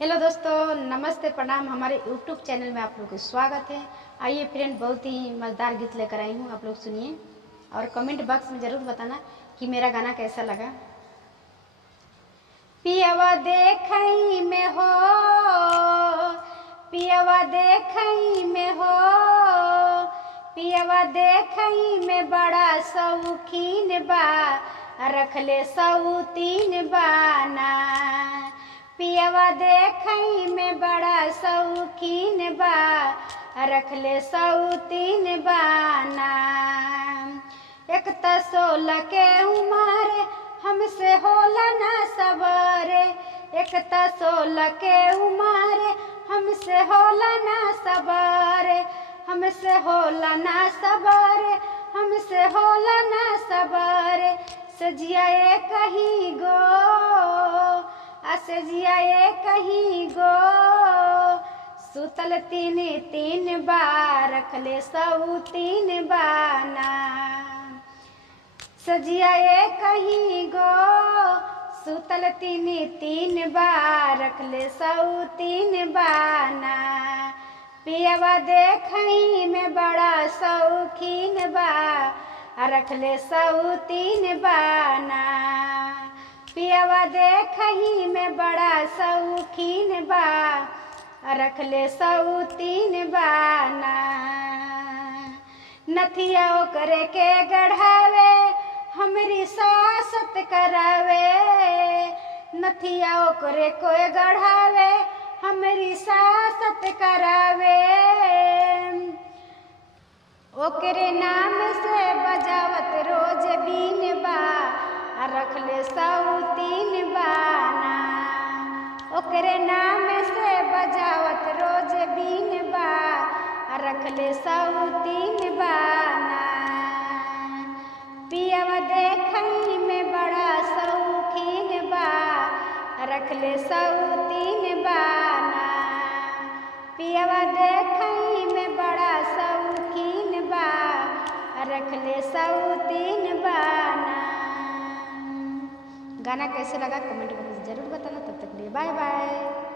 Hello दोस्तों, नमस्ते प्रणाम। हमारे यूट्यूब चैनल में आप लोग का स्वागत है। आइए फ्रेंड, बहुत ही मज़ेदार गीत लेकर आई हूँ, आप लोग सुनिए और कमेंट बॉक्स में ज़रूर बताना कि मेरा गाना कैसा लगा। पियवा देखई में हो, पियवा देखई में हो, पियवा देखई में बड़ा शौकीन बा, रखले सौतीन बाना। पियवा देखई में बड़ा शौकीन बा, रखले सौतीन बाना। एक त 16 के उम्र हमसे होला ना सबरे, एक त 16 के उम्र हमसे होला ना सबरे, हमसे होला ना सबरे, हमसे होला ना सबरे। सजिया कहीं गो, सजिया कहीं गो, सुतल तीन तीन बार, रखले सौतीन बाना। सजिया कहीं गो, सुतल तीन तीन बार, रखले सौतीन बाना। पियवा देखई में बड़ा शौकीन बा, रखले सौतीन बाना। पियवा देखई में बड़ा शौकीन बा, रखले सौतीन बाना। नथिया ओकरे के गढ़ावे, हमरी सासत करावे, नथिया ओकरे को गढ़ावे, हमरी सासत करावे। ओकरे नाम से बजावत रोज बीन बा, रखले सौतीन बाना। ओकरे नाम से बजावत रोज बीन बा, रखले सौतीन बाना। पियवा देखई में बड़ा शौकीन बा, रखले सौतीन बाना। पियवा देखई में बड़ा शौकीन बा, रखले सौतीन बाना। गाना कैसे लगा कमेंट में जरूर बताना। तब तक लिए बाय बाय।